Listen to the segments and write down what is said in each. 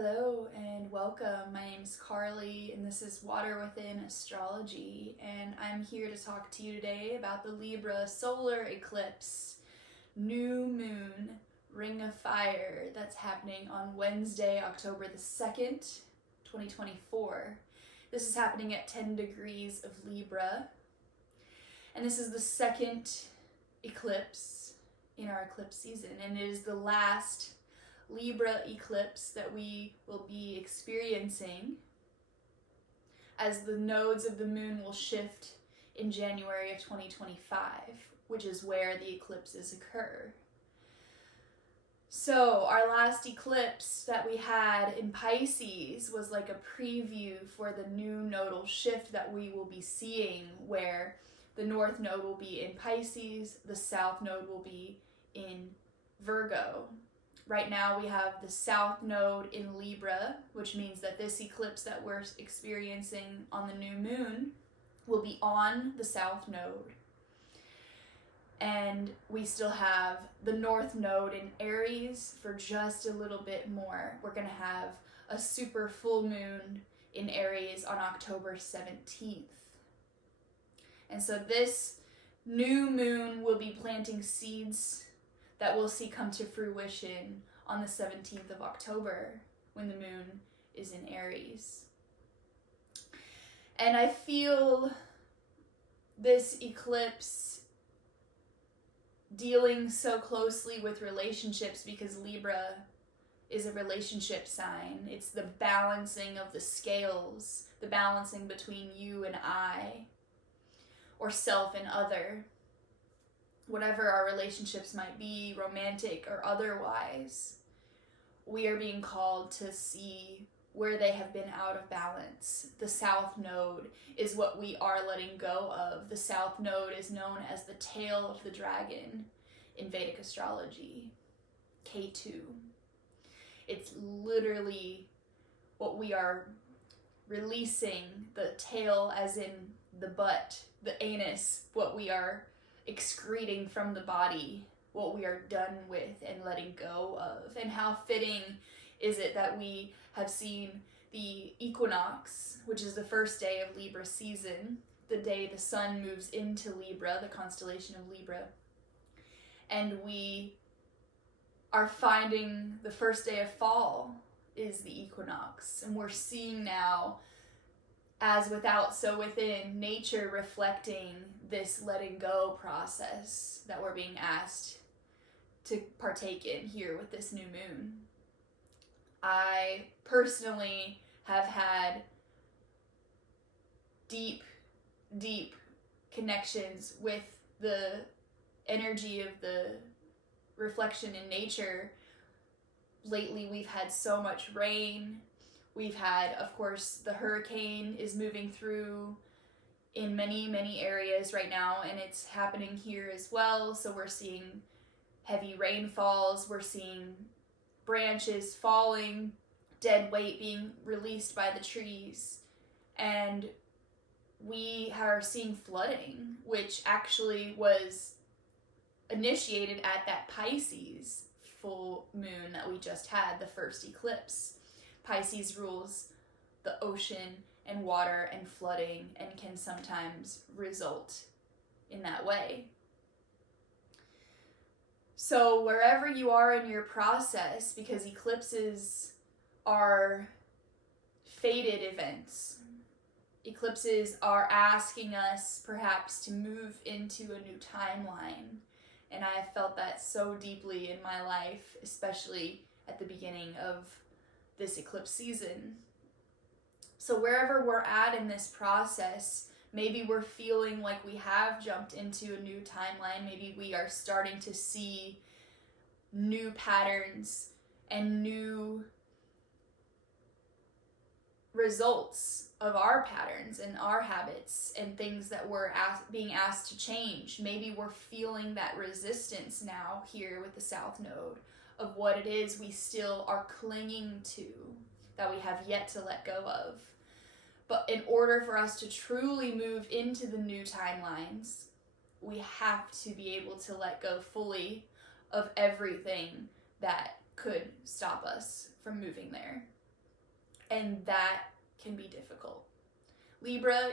Hello and welcome. My name is Carly and this is Water Within Astrology, and I'm here to talk to you today about the Libra solar eclipse, new moon, Ring of Fire, that's happening on Wednesday, October the 2nd, 2024. This is happening at 10 degrees of Libra, and this is the second eclipse in our eclipse season, and it is the last Libra eclipse that we will be experiencing, as the nodes of the moon will shift in January of 2025, which is where the eclipses occur. So our last eclipse that we had in Pisces was like a preview for the new nodal shift that we will be seeing, where the north node will be in Pisces, the south node will be in Virgo. Right now we have the south node in Libra, which means that this eclipse that we're experiencing on the new moon will be on the south node. And we still have the north node in Aries for just a little bit more. We're going to have a super full moon in Aries on October 17th. And so this new moon will be planting seeds that we'll see come to fruition on the 17th of October when the moon is in Aries. And I feel this eclipse dealing so closely with relationships because Libra is a relationship sign. It's the balancing of the scales, the balancing between you and I, or self and other. Whatever our relationships might be, romantic or otherwise, we are being called to see where they have been out of balance. The south node is what we are letting go of. The south node is known as the tail of the dragon in Vedic astrology, K2. It's literally what we are releasing, the tail as in the butt, the anus, what we are excreting from the body, what we are done with and letting go of. And how fitting is it that we have seen the equinox, which is the first day of Libra season, the day the sun moves into Libra, the constellation of Libra, and we are finding the first day of fall is the equinox, and we're seeing now, as without so within, nature reflecting this letting go process that we're being asked to partake in here with this new moon. I personally have had deep connections with the energy of the reflection in nature. Lately we've had so much rain. We've had, of course, the hurricane is moving through in many areas right now, and it's happening here as well. So we're seeing heavy rainfalls, we're seeing branches falling, dead weight being released by the trees, and we are seeing flooding, which actually was initiated at that Pisces full moon that we just had, the first eclipse. Pisces rules the ocean and water and flooding, and can sometimes result in that way. So wherever you are in your process, because eclipses are fated events, eclipses are asking us perhaps to move into a new timeline. And I have felt that so deeply in my life, especially at the beginning of this eclipse season. So wherever we're at in this process, maybe we're feeling like we have jumped into a new timeline. Maybe we are starting to see new patterns and new results of our patterns and our habits and things that we're being asked to change. Maybe we're feeling that resistance now here with the South Node of what it is we still are clinging to, that we have yet to let go of. But in order for us to truly move into the new timelines, we have to be able to let go fully of everything that could stop us from moving there. And that can be difficult. Libra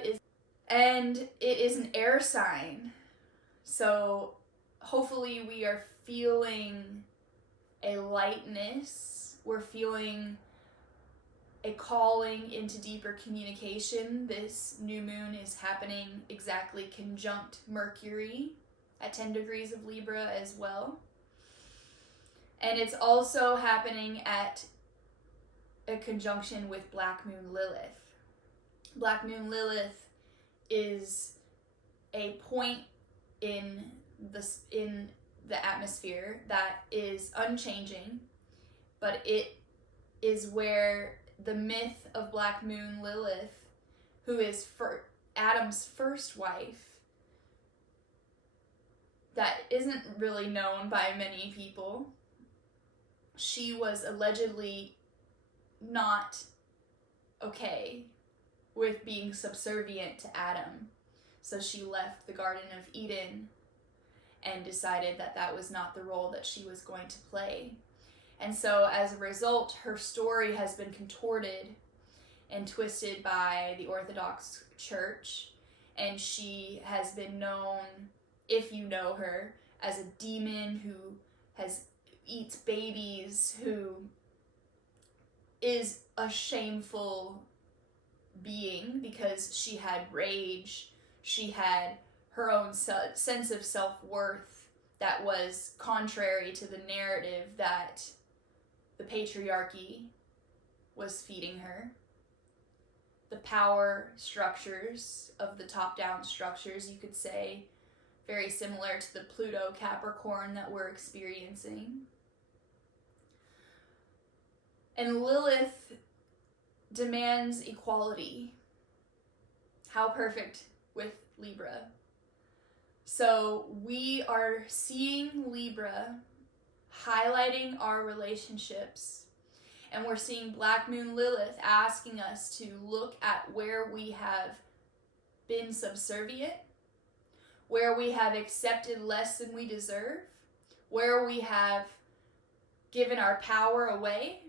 and it is an air sign. So hopefully we are feeling a lightness. We're feeling a calling into deeper communication. This new moon is happening exactly conjunct Mercury at 10 degrees of Libra as well. And it's also happening at a conjunction with Black Moon Lilith. Black Moon Lilith is a point in the atmosphere that is unchanging, but it is where the myth of Black Moon Lilith, who is Adam's first wife, that isn't really known by many people. She was allegedly not okay with being subservient to Adam. So she left the Garden of Eden and decided that that was not the role that she was going to play. And so as a result, her story has been contorted and twisted by the Orthodox Church. And she has been known, if you know her, as a demon who eats babies, who is a shameful being because she had rage. She had her own sense of self-worth that was contrary to the narrative that the patriarchy was feeding her. The power structures of the top-down structures, you could say, very similar to the Pluto Capricorn that we're experiencing. And Lilith demands equality. How perfect with Libra. So we are seeing Libra highlighting our relationships, and we're seeing Black Moon Lilith asking us to look at where we have been subservient, where we have accepted less than we deserve, where we have given our power away,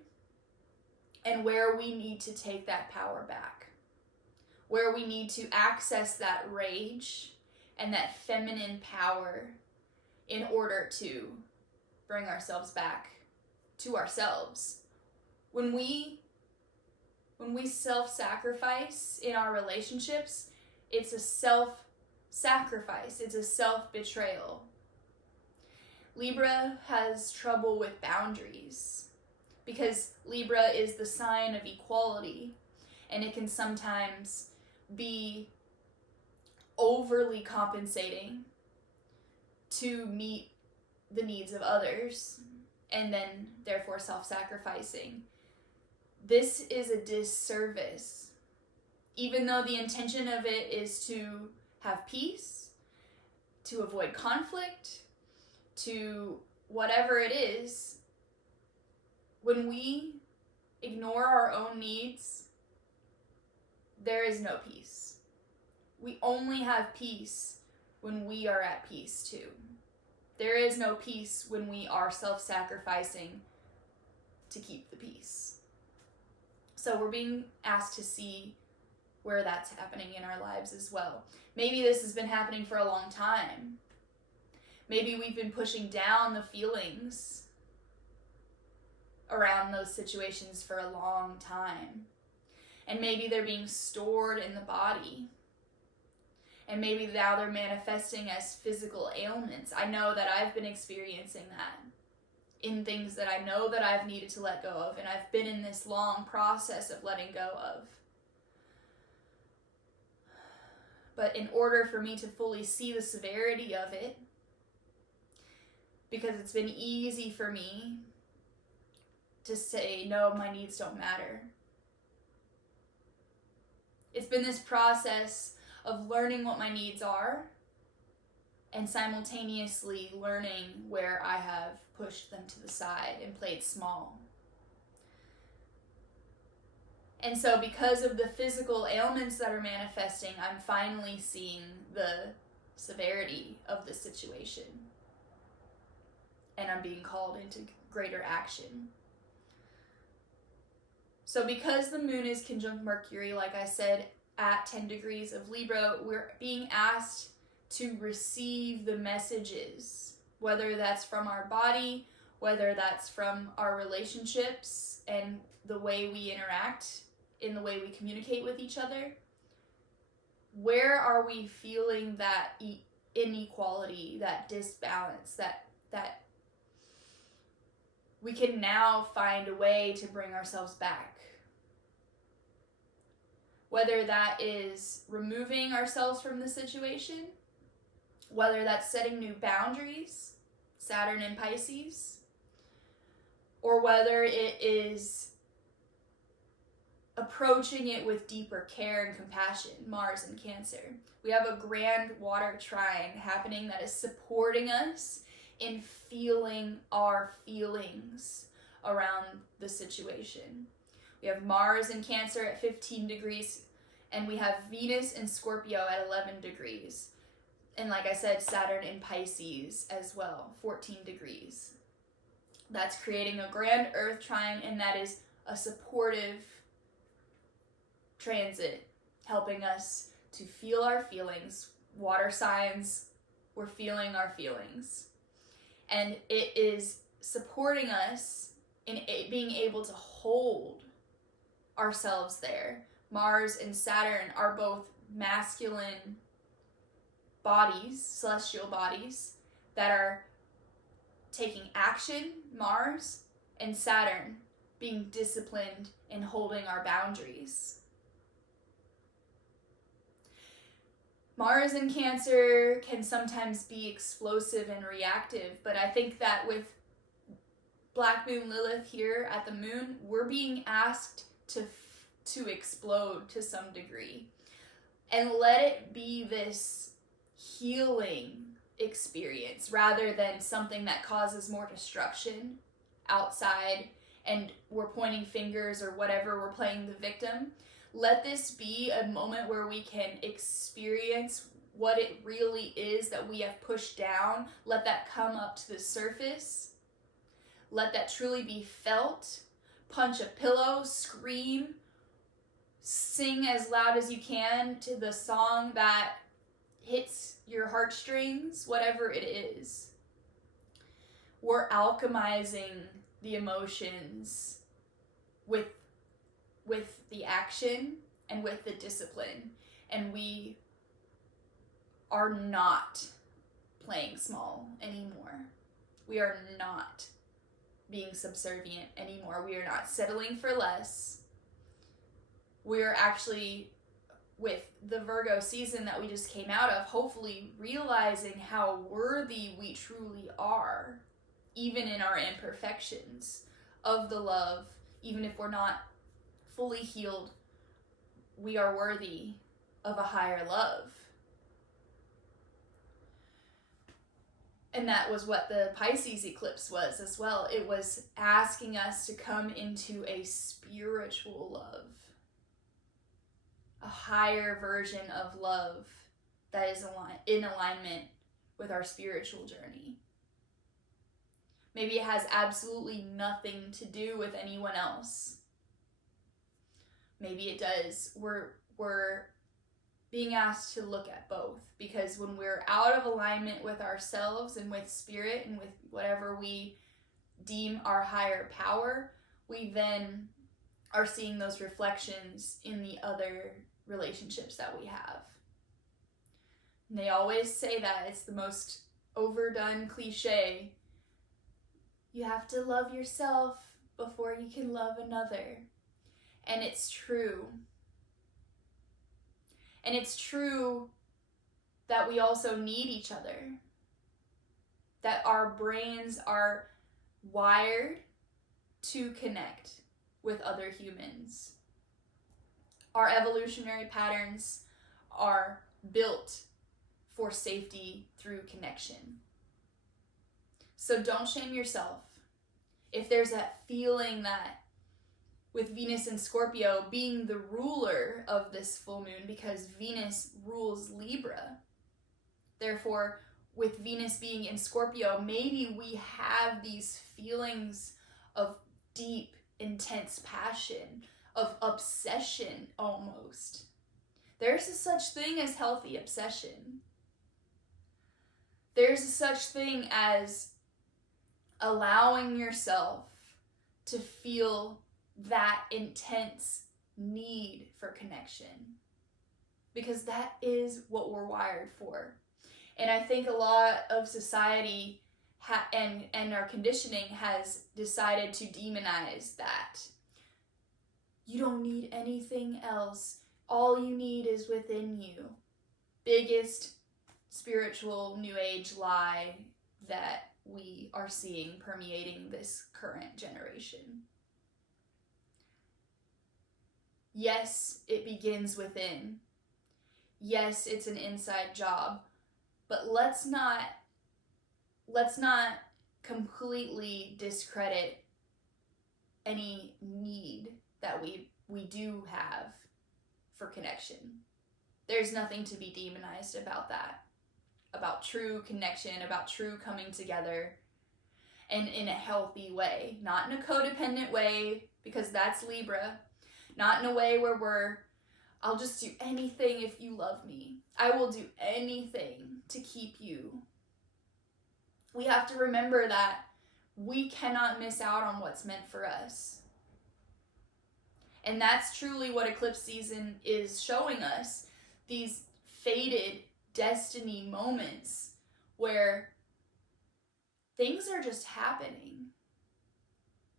and where we need to take that power back, where we need to access that rage and that feminine power in order to bring ourselves back to ourselves. When we self-sacrifice in our relationships, it's a self-sacrifice, it's a self-betrayal. Libra has trouble with boundaries because Libra is the sign of equality, and it can sometimes be overly compensating to meet the needs of others, and then therefore self-sacrificing. This is a disservice. Even though the intention of it is to have peace, to avoid conflict, to whatever it is, when we ignore our own needs, there is no peace. We only have peace when we are at peace too. There is no peace when we are self-sacrificing to keep the peace. So we're being asked to see where that's happening in our lives as well. Maybe this has been happening for a long time. Maybe we've been pushing down the feelings around those situations for a long time. And maybe they're being stored in the body. And maybe now they're manifesting as physical ailments. I know that I've been experiencing that in things that I know that I've needed to let go of, and I've been in this long process of letting go of. But in order for me to fully see the severity of it, because it's been easy for me to say, no, my needs don't matter. It's been this process of learning what my needs are and simultaneously learning where I have pushed them to the side and played small. And so because of the physical ailments that are manifesting, I'm finally seeing the severity of the situation. And I'm being called into greater action. So because the moon is conjunct Mercury, like I said, at 10 degrees of Libra, we're being asked to receive the messages, whether that's from our body, whether that's from our relationships and the way we interact, in the way we communicate with each other. Where are we feeling that inequality, that disbalance, that we can now find a way to bring ourselves back? Whether that is removing ourselves from the situation, whether that's setting new boundaries, Saturn in Pisces, or whether it is approaching it with deeper care and compassion, Mars in Cancer. We have a grand water trine happening that is supporting us in feeling our feelings around the situation. We have Mars in Cancer at 15 degrees, and we have Venus in Scorpio at 11 degrees. And like I said, Saturn in Pisces as well, 14 degrees. That's creating a grand Earth trine, and that is a supportive transit, helping us to feel our feelings. Water signs, we're feeling our feelings. And it is supporting us in being able to hold ourselves there. Mars and Saturn are both masculine bodies, celestial bodies, that are taking action, Mars, and Saturn being disciplined and holding our boundaries. Mars in Cancer can sometimes be explosive and reactive, but I think that with Black Moon Lilith here at the moon, we're being asked to explode to some degree. And let it be this healing experience rather than something that causes more destruction outside and we're pointing fingers or whatever, we're playing the victim. Let this be a moment where we can experience what it really is that we have pushed down. Let that come up to the surface. Let that truly be felt. Punch a pillow, scream, sing as loud as you can to the song that hits your heartstrings, whatever it is. We're alchemizing the emotions with the action and with the discipline, and we are not playing small anymore. We are not being subservient anymore. We are not settling for less. We are actually, with the Virgo season that we just came out of, hopefully realizing how worthy we truly are, even in our imperfections, of the love. Even if we're not fully healed, we are worthy of a higher love. And that was what the Pisces eclipse was as well. It was asking us to come into a spiritual love, a higher version of love that is in alignment with our spiritual journey. Maybe it has absolutely nothing to do with anyone else. Maybe it does. We're being asked to look at both, because when we're out of alignment with ourselves and with spirit and with whatever we deem our higher power, we then are seeing those reflections in the other relationships that we have. And they always say that it's the most overdone cliche. You have to love yourself before you can love another. And it's true. And it's true that we also need each other. That our brains are wired to connect with other humans. Our evolutionary patterns are built for safety through connection. So don't shame yourself. If there's that feeling that with Venus in Scorpio being the ruler of this full moon, because Venus rules Libra. Therefore, with Venus being in Scorpio, maybe we have these feelings of deep, intense passion, of obsession almost. There's a such thing as healthy obsession. There's a such thing as allowing yourself to feel that intense need for connection, because that is what we're wired for. And I think a lot of society and our conditioning has decided to demonize that. You don't need anything else. All you need is within you. Biggest spiritual new age lie that we are seeing permeating this current generation. Yes, it begins within. Yes, it's an inside job. But let's not completely discredit any need that we do have for connection. There's nothing to be demonized about that. About true connection, about true coming together, and in a healthy way. Not in a codependent way, because that's Libra. Not in a way where I'll just do anything if you love me. I will do anything to keep you. We have to remember that we cannot miss out on what's meant for us. And that's truly what eclipse season is showing us. These fated destiny moments where things are just happening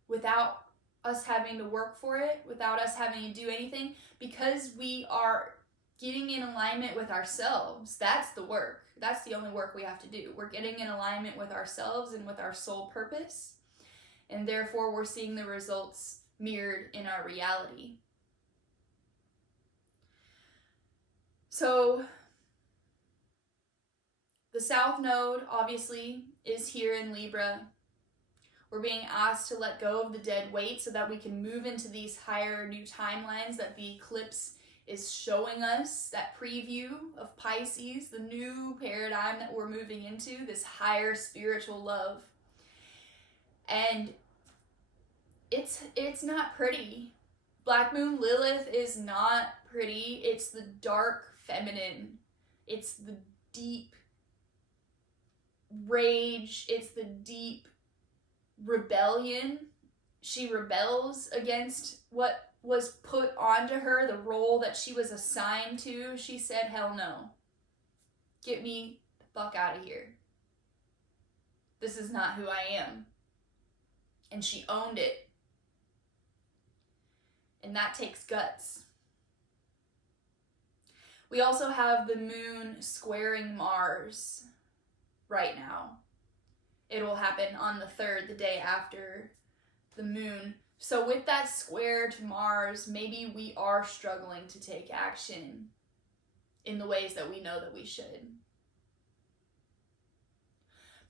without us having to work for it, without us having to do anything, because we are getting in alignment with ourselves. That's the work. That's the only work we have to do. We're getting in alignment with ourselves and with our soul purpose, and therefore we're seeing the results mirrored in our reality. So the South Node obviously is here in Libra. We're being asked to let go of the dead weight so that we can move into these higher new timelines that the eclipse is showing us, that preview of Pisces, the new paradigm that we're moving into, this higher spiritual love. And it's not pretty. Black Moon Lilith is not pretty. It's the dark feminine. It's the deep rage. It's the deep rebellion. She rebels against what was put onto her, the role that she was assigned to. She said, hell no. Get me the fuck out of here. This is not who I am. And she owned it. And that takes guts. We also have the moon squaring Mars right now. It will happen on the 3rd, the day after the moon. So with that square to Mars, maybe we are struggling to take action in the ways that we know that we should.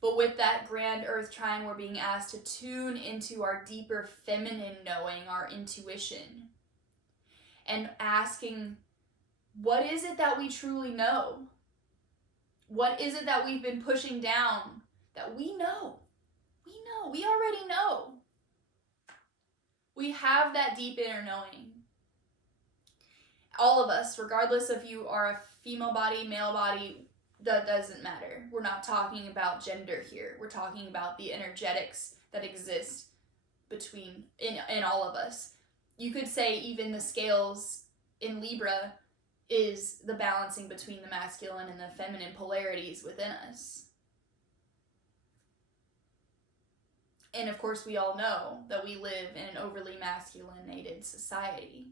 But with that grand Earth trine, we're being asked to tune into our deeper feminine knowing, our intuition, and asking, what is it that we truly know? What is it that we've been pushing down that we know? We already know. We have that deep inner knowing. All of us, regardless if you are a female body, male body, that doesn't matter. We're not talking about gender here. We're talking about the energetics that exist between in all of us. You could say even the scales in Libra is the balancing between the masculine and the feminine polarities within us. And of course, we all know that we live in an overly masculinated society,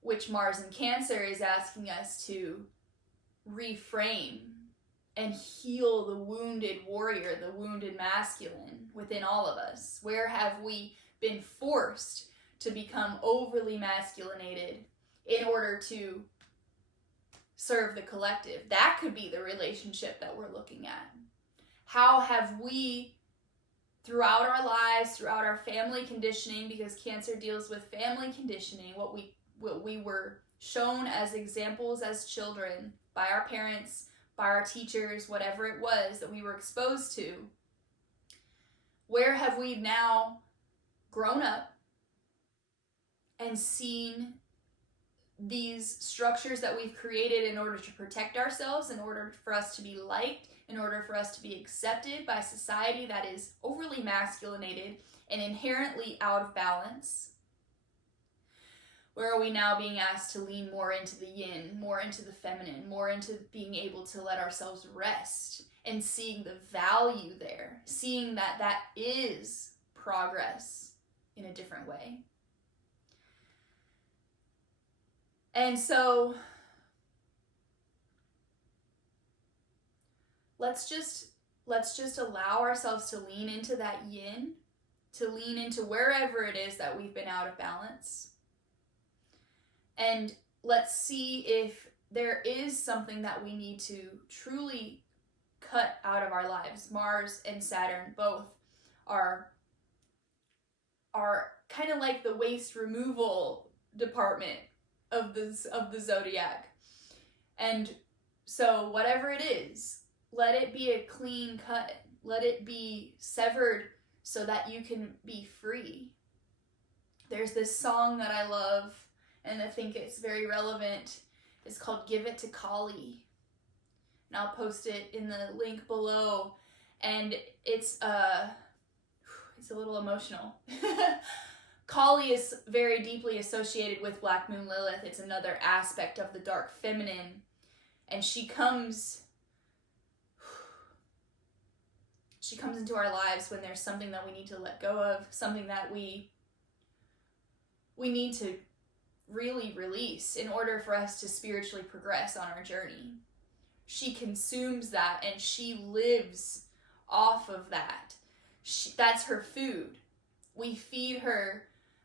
which Mars in Cancer is asking us to reframe and heal the wounded warrior, the wounded masculine within all of us. Where have we been forced to become overly masculinated in order to serve the collective? That could be the relationship that we're looking at. How have we, throughout our lives, throughout our family conditioning, because Cancer deals with family conditioning, what we were shown as examples as children by our parents, by our teachers, whatever it was that we were exposed to, where have we now grown up and and seen these structures that we've created in order to protect ourselves, in order for us to be liked, in order for us to be accepted by society that is overly masculinated and inherently out of balance? Where are we now being asked to lean more into the yin, more into the feminine, more into being able to let ourselves rest and seeing the value there, seeing that that is progress in a different way? And so let's just allow ourselves to lean into that yin, to lean into wherever it is that we've been out of balance. And let's see if there is something that we need to truly cut out of our lives. Mars and Saturn both are kind of like the waste removal department of the zodiac. And so whatever it is, let it be a clean cut. Let it be severed so that you can be free. There's this song that I love, and I think it's very relevant. It's called Give It to Kali. And I'll post it in the link below. And it's a little emotional. Kali is very deeply associated with Black Moon Lilith. It's another aspect of the dark feminine. And she comes into our lives when there's something that we need to let go of, something that we need to really release in order for us to spiritually progress on our journey. She consumes that and she lives off of that. That's her food. We feed her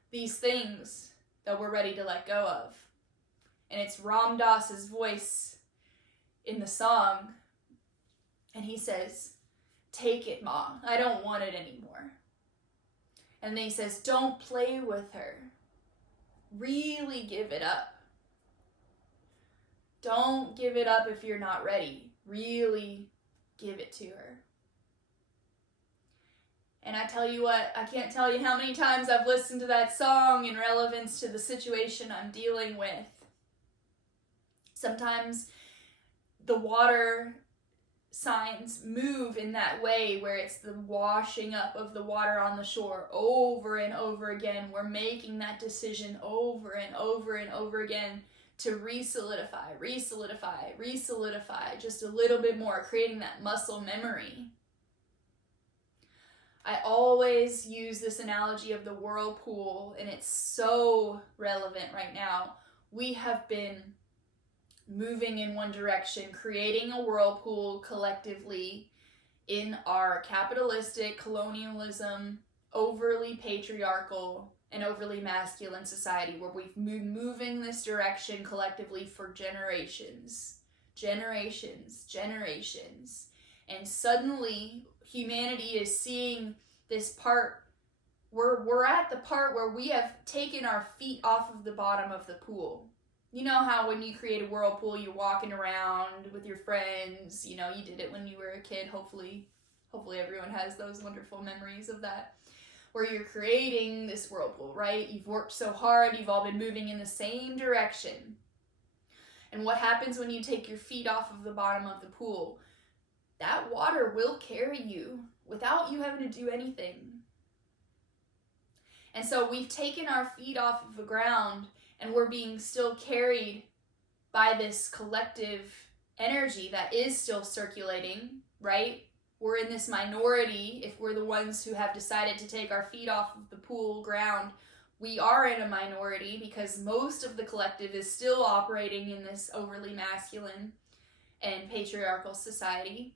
these things that we're ready to let go of. And it's Ram Dass's voice in the song. And he says, "Take it, Ma. I don't want it anymore." And then he says, "Don't play with her. Really give it up. Don't give it up if you're not ready. Really give it to her." And I tell you what, I can't tell you how many times I've listened to that song in relevance to the situation I'm dealing with. Sometimes the water signs move in that way where it's the washing up of the water on the shore over and over again. We're making that decision over and over and over again to re-solidify just a little bit more, creating that muscle memory. I always use this analogy of the whirlpool, and it's so relevant right now. We have been moving in one direction, creating a whirlpool collectively in our capitalistic, colonialism, overly patriarchal, and overly masculine society, where we've been moving this direction collectively for generations. And suddenly humanity is seeing this part where we're at the part where we have taken our feet off of the bottom of the pool. You know how when you create a whirlpool, you're walking around with your friends, you did it when you were a kid. Hopefully everyone has those wonderful memories of that, where you're creating this whirlpool, right? You've worked so hard, you've all been moving in the same direction. And what happens when you take your feet off of the bottom of the pool? That water will carry you without you having to do anything. And so we've taken our feet off of the ground and we're being still carried by this collective energy that is still circulating, right? We're in this minority. If we're the ones who have decided to take our feet off of the pool ground, we are in a minority because most of the collective is still operating in this overly masculine and patriarchal society.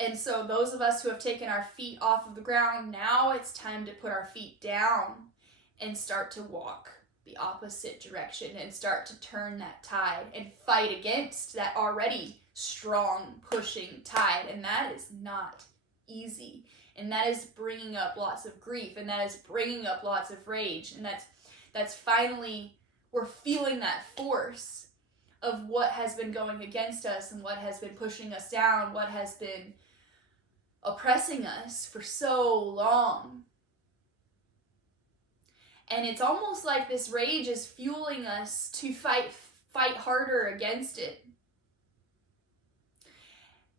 And so those of us who have taken our feet off of the ground, now it's time to put our feet down and start to walk the opposite direction and start to turn that tide and fight against that already strong pushing tide. And that is not easy. And that is bringing up lots of grief, and that is bringing up lots of rage. And that's finally, we're feeling that force of what has been going against us and what has been pushing us down, what has been oppressing us for so long. And it's almost like this rage is fueling us to fight harder against it.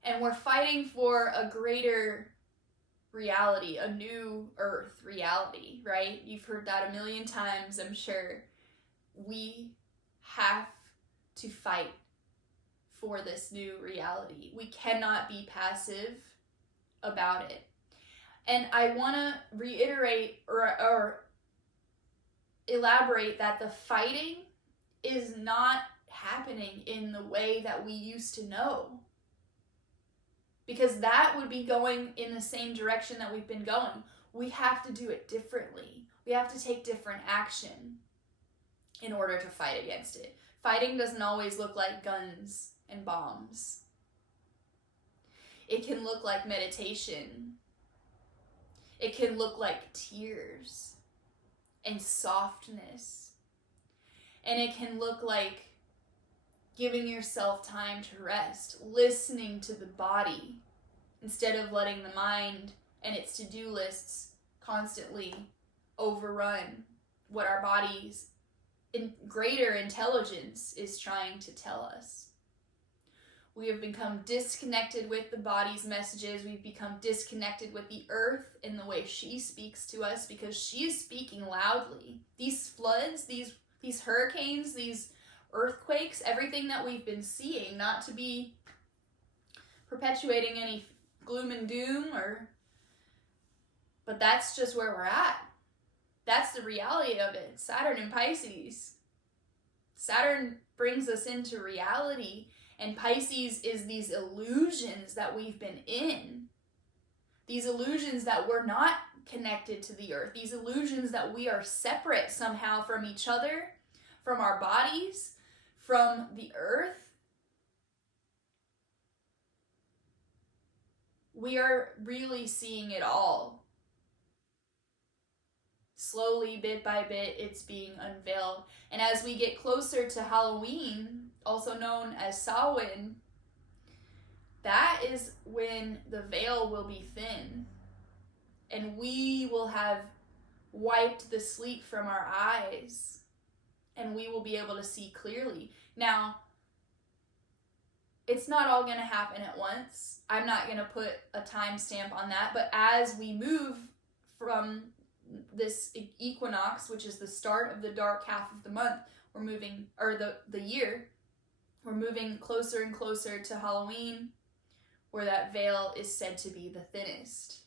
And we're fighting for a greater reality, a new earth reality, right? You've heard that a million times, I'm sure. We have to fight for this new reality. We cannot be passive about it. And I want to reiterate or elaborate that the fighting is not happening in the way that we used to know. Because that would be going in the same direction that we've been going. We have to do it differently. We have to take different action in order to fight against it. Fighting doesn't always look like guns and bombs. It can look like meditation. It can look like tears and softness. And it can look like giving yourself time to rest, listening to the body instead of letting the mind and its to-do lists constantly overrun what our body's greater intelligence is trying to tell us. We have become disconnected with the body's messages. We've become disconnected with the earth in the way she speaks to us because she is speaking loudly. These floods, these hurricanes, these earthquakes, everything that we've been seeing, not to be perpetuating any gloom and doom, but that's just where we're at. That's the reality of it. Saturn in Pisces. Saturn brings us into reality, and Pisces is these illusions that we've been in. These illusions that we're not connected to the earth. These illusions that we are separate somehow from each other, from our bodies, from the earth. We are really seeing it all. Slowly, bit by bit, it's being unveiled. And as we get closer to Halloween, also known as Samhain, that is when the veil will be thin. And we will have wiped the sleep from our eyes. And we will be able to see clearly. Now, it's not all going to happen at once. I'm not going to put a timestamp on that. But as we move from this equinox, which is the start of the dark half of the month, we're moving, or the year, we're moving closer and closer to Halloween, where that veil is said to be the thinnest.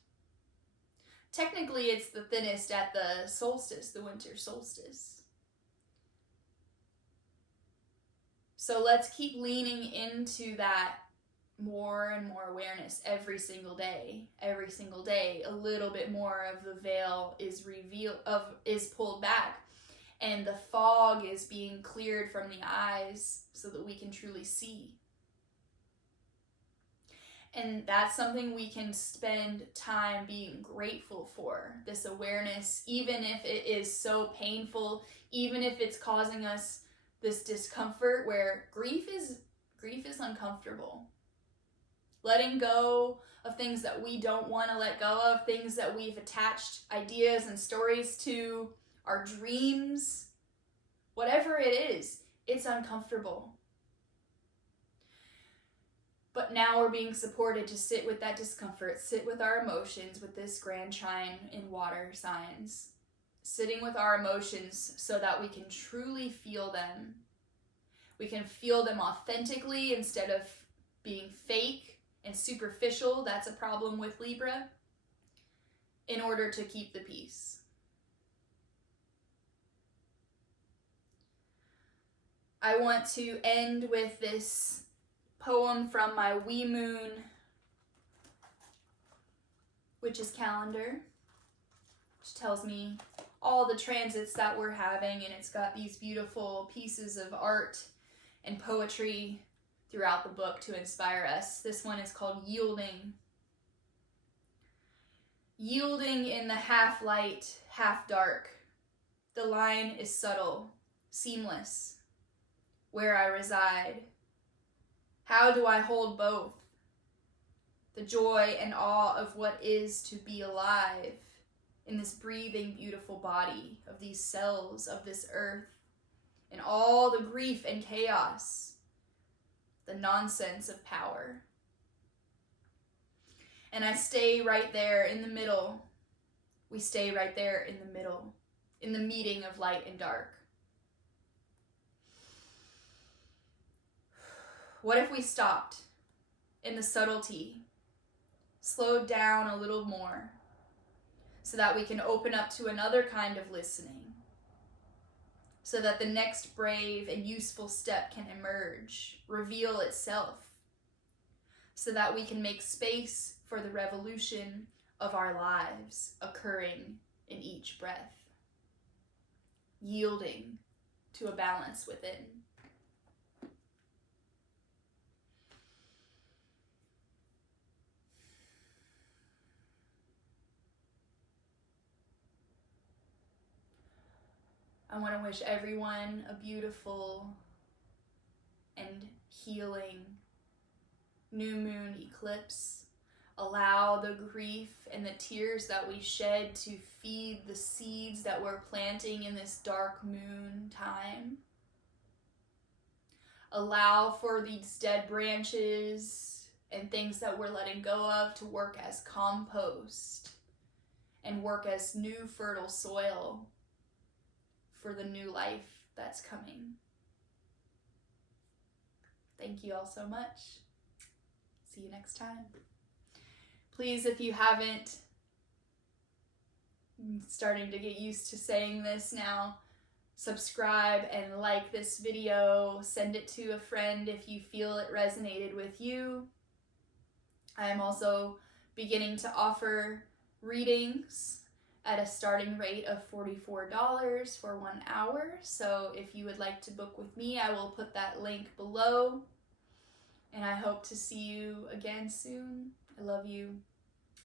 Technically, it's the thinnest at the solstice, the winter solstice. So let's keep leaning into that more and more awareness every single day. Every single day, a little bit more of the veil is pulled back, and the fog is being cleared from the eyes so that we can truly see. And that's something we can spend time being grateful for, this awareness, even if it is so painful, even if it's causing us this discomfort where grief is uncomfortable. Letting go of things that we don't want to let go of, things that we've attached ideas and stories to, our dreams, whatever it is, it's uncomfortable. But now we're being supported to sit with that discomfort, sit with our emotions, with this grand trine in water signs, sitting with our emotions so that we can truly feel them. We can feel them authentically instead of being fake and superficial. That's a problem with Libra, in order to keep the peace. I want to end with this poem from my Wee Moon Witch's Calendar, which tells me all the transits that we're having, and it's got these beautiful pieces of art and poetry throughout the book to inspire us. This one is called Yielding. Yielding in the half light, half dark. The line is subtle, seamless. Where I reside. How do I hold both? The joy and awe of what is to be alive, in this breathing, beautiful body of these cells of this earth, and all the grief and chaos, the nonsense of power. And I stay right there in the middle. We stay right there in the middle, in the meeting of light and dark. What if we stopped in the subtlety, slowed down a little more, so that we can open up to another kind of listening, so that the next brave and useful step can emerge, reveal itself, so that we can make space for the revolution of our lives occurring in each breath, yielding to a balance within. I want to wish everyone a beautiful and healing new moon eclipse. Allow the grief and the tears that we shed to feed the seeds that we're planting in this dark moon time. Allow for these dead branches and things that we're letting go of to work as compost and work as new fertile soil for the new life that's coming. Thank you all so much. See you next time. Please, if you haven't, I'm starting to get used to saying this now, subscribe and like this video. Send it to a friend if you feel it resonated with you. I am also beginning to offer readings at a starting rate of $44 for 1 hour. So if you would like to book with me, I will put that link below. And I hope to see you again soon. I love you.